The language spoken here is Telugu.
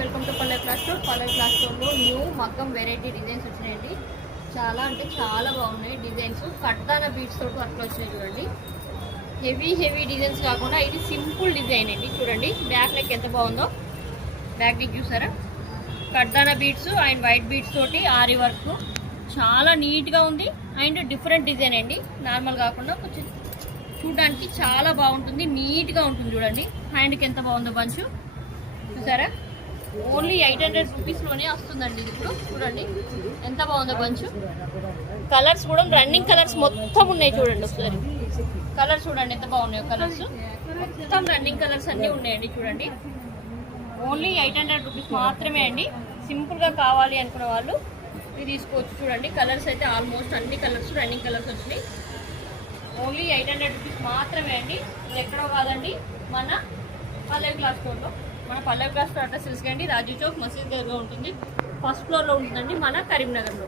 Welcome to Pallavi class store. Pallavi class స్టోర్లో న్యూ మగ్గం వెరైటీ డిజైన్స్ వచ్చినాయండి. చాలా అంటే చాలా బాగున్నాయి డిజైన్స్. కట్టాన బీట్స్ తోటి వర్క్లో వచ్చినాయి చూడండి. హెవీ డిజైన్స్ కాకుండా ఇది సింపుల్ డిజైన్ అండి. చూడండి బ్యాక్ నెక్ ఎంత బాగుందో. బ్యాక్ నెక్ చూసారా, కట్టాన బీట్స్ అండ్ వైట్ బీట్స్ తోటి ఆరి వర్క్ చాలా నీట్గా ఉంది. అండ్ డిఫరెంట్ డిజైన్ అండి, నార్మల్ కాకుండా కొంచెం చూడడానికి చాలా బాగుంటుంది, నీట్గా ఉంటుంది. చూడండి హ్యాండ్కి ఎంత బాగుందో బంచు చూసారా. ఓన్లీ 800 రూపీస్లోనే వస్తుందండి ఇది. ఇప్పుడు చూడండి ఎంత బాగుందో బంచు. కలర్స్ కూడా రన్నింగ్ కలర్స్ మొత్తం ఉన్నాయి చూడండి. ఒకసారి కలర్స్ చూడండి ఎంత బాగున్నాయో. కలర్స్ మొత్తం రన్నింగ్ కలర్స్ అన్నీ ఉన్నాయండి చూడండి. ఓన్లీ 800 రూపీస్ మాత్రమే అండి. సింపుల్గా కావాలి అనుకున్న వాళ్ళు ఇది తీసుకోవచ్చు. చూడండి కలర్స్ అయితే ఆల్మోస్ట్ అన్ని కలర్స్ రన్నింగ్ కలర్స్ వచ్చినాయి. ఓన్లీ 800 రూపీస్ మాత్రమే అండి. ఇది ఎక్కడో కాదండి, మన పల్లవి క్లాస్ స్టోర్లో. మన పల్లవి క్లాస్ స్టోర్ అడ్రస్ తెలుసుకండి, రాజు చౌక్ మసీద్ దగ్గరగా ఉంటుంది. ఫస్ట్ ఫ్లోర్లో ఉంటుందండి మన కరీంనగర్లో.